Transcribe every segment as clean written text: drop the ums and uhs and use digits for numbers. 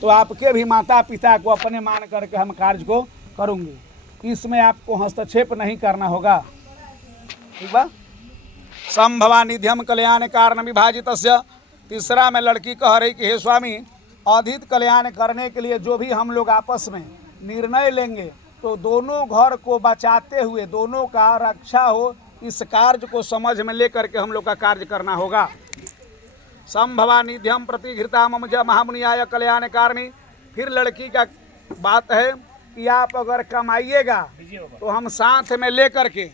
तो आपके भी माता पिता को अपने मान करके हम कार्य को करूंगी। इसमें आपको हस्तक्षेप नहीं करना होगा। ठीक बा। संभवा निध्यम कल्याण कारण विभाजित। तीसरा में लड़की कह रही कि हे स्वामी, अधिक कल्याण करने के लिए जो भी हम लोग आपस में निर्णय लेंगे तो दोनों घर को बचाते हुए, दोनों का रक्षा हो, इस कार्य को समझ में लेकर के हम लोग का कार्य करना होगा। संभवा निध्यम प्रतिघृता मम ज महामुनियाय कल्याण कारणी। फिर लड़की का बात है कि आप अगर कमाइएगा तो हम साथ में लेकर के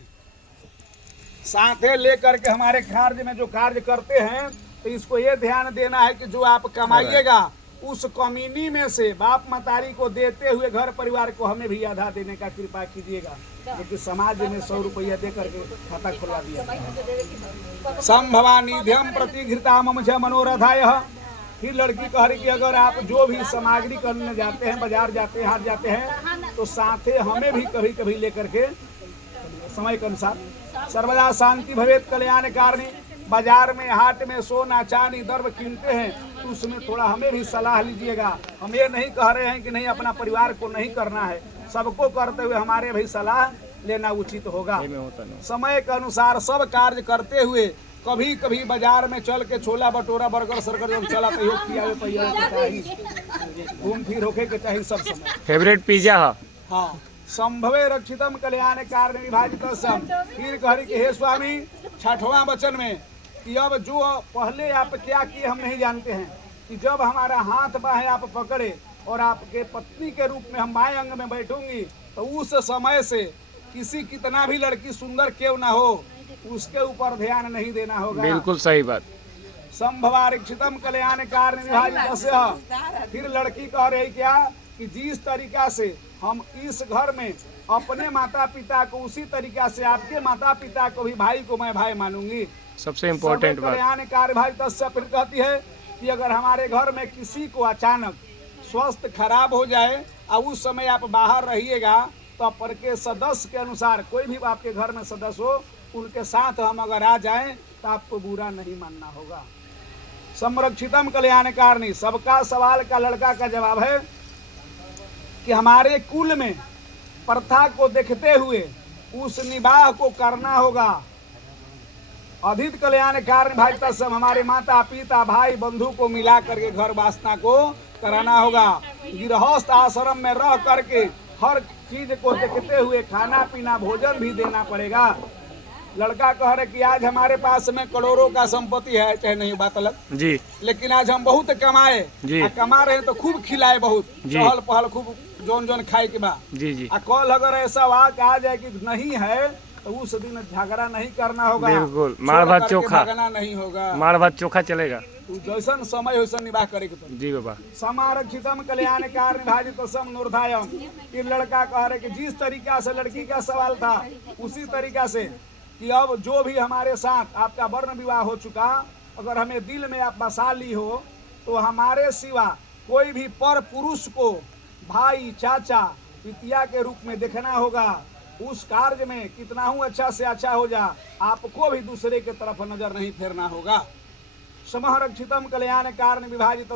हमारे कार्य में जो कार्य करते हैं तो इसको ये ध्यान देना है कि जो आप कमाइएगा उस कमीनी में से बाप मतारी को देते हुए घर परिवार को हमें भी आधा देने का कृपा कीजिएगा, क्योंकि समाज में 100 रुपया दे करके खाता खुलवा दिया। संभवा निध्यम प्रतिघृता मम च मनोरथाय। फिर लड़की कह रही कि अगर आप जो भी सामग्री करने जाते हैं, बाजार जाते हैं, हाट जाते हैं, तो साथे हमें भी कभी कभी लेकर के समय के अनुसार। सर्वदा शांति भवेत कल्याण कारणी। बाजार में, हाट में सोना चांदी द्रव्य कीनते हैं तो उसमें थोड़ा हमें भी सलाह लीजिएगा। हम ये नहीं कह रहे हैं कि नहीं अपना परिवार को नहीं करना है, सबको करते हुए हमारे भी सलाह लेना उचित होगा। समय के अनुसार सब कार्य करते हुए कभी कभी बाजार में चल के छोला भटूरा बर्गर सर्गर जब चला तो घूम फिर होके के चाहिए सब समय। Favourite pizza. हाँ। संभवे रक्षितम कल्याण कारण विभाजित। फिर कह रही कि हे स्वामी, 6वां वचन में कि अब जो पहले आप क्या किए हम नहीं जानते हैं, कि जब हमारा हाथ बाहें आप पकड़े और आपके पत्नी के रूप में हम बाएं अंग में बैठूंगी तो उस समय से किसी कितना भी लड़की सुंदर क्यों ना हो उसके ऊपर ध्यान नहीं देना होगा। बिल्कुल सही बात। संभवारिक्षितम कल्याण कारण विभाजित। फिर लड़की कह रही क्या कि जिस तरीका से हम इस घर में अपने माता पिता को, उसी तरीका से आपके माता पिता को भी, भाई को मैं भाई मानूंगी। सबसे इम्पोर्टेंट बात। कल्याण कार्य भाई। फिर कहती है कि अगर हमारे घर में किसी को अचानक स्वास्थ्य खराब हो जाए और उस समय आप बाहर रहिएगा तो पर के सदस्य के अनुसार कोई भी आपके घर में सदस्य हो उनके साथ हम अगर आ जाएं तो आपको बुरा नहीं मानना होगा। संरक्षितम कल्याण कारणी। सबका सवाल का लड़का का जवाब है कि हमारे कुल में प्रथा को देखते हुए उस निवाह को करना होगा। अधिक कल्याण कारण भाई सब हमारे माता पिता भाई बंधु को मिला करके घर वासना को कराना होगा। गृहस्थ आश्रम में रह करके हर चीज को देखते हुए खाना पीना भोजन भी देना पड़ेगा। लड़का कह रहे कि आज हमारे पास में करोड़ों का संपत्ति है, चाहे नहीं बात अलग जी, लेकिन आज हम बहुत कमाए जी, कमा रहे तो खूब खिलाए, बहुत चहल पहल खूब जोन जोन खाए के बाद जी जी। कल अगर ऐसा वाक आ जाए कि नहीं है तो उस दिन झगड़ा नहीं करना होगा। बिल्कुल। मार भात चोखा भागना नहीं होगा। मार भात चोखा चलेगा। जैसन समय वैसन निवाह करे के जी बाबा। समारक्षितम कल्याण कारण विभाजित समनुर्धायम। फिर लड़का कह रहे कि जिस तरीका से लड़की का सवाल था उसी तरीका से कि अब जो भी हमारे साथ आपका वर्ण विवाह हो चुका, अगर हमें दिल में आप बसा ली हो तो हमारे सिवा कोई भी पर पुरुष को भाई चाचा पितिया के रूप में देखना होगा। उस कार्य में कितना हूँ अच्छा से अच्छा हो जा, आपको भी दूसरे के तरफ नजर नहीं फेरना होगा। समरक्षितम कल्याण कारण विभाजित।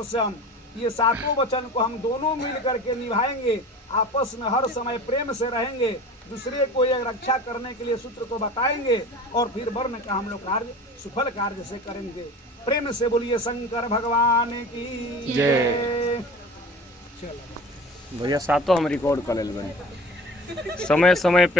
ये 7 वचन को हम दोनों मिल करके निभाएंगे, आपस में हर समय प्रेम से रहेंगे, दूसरे को ये रक्षा करने के लिए सूत्र को बताएंगे और फिर वर्ण का हम लोग कार्य सुफल कार्य से करेंगे। प्रेम से बोलिए शंकर भगवान की जय। भैया 7 हम रिकॉर्ड कर ले समय समय पे।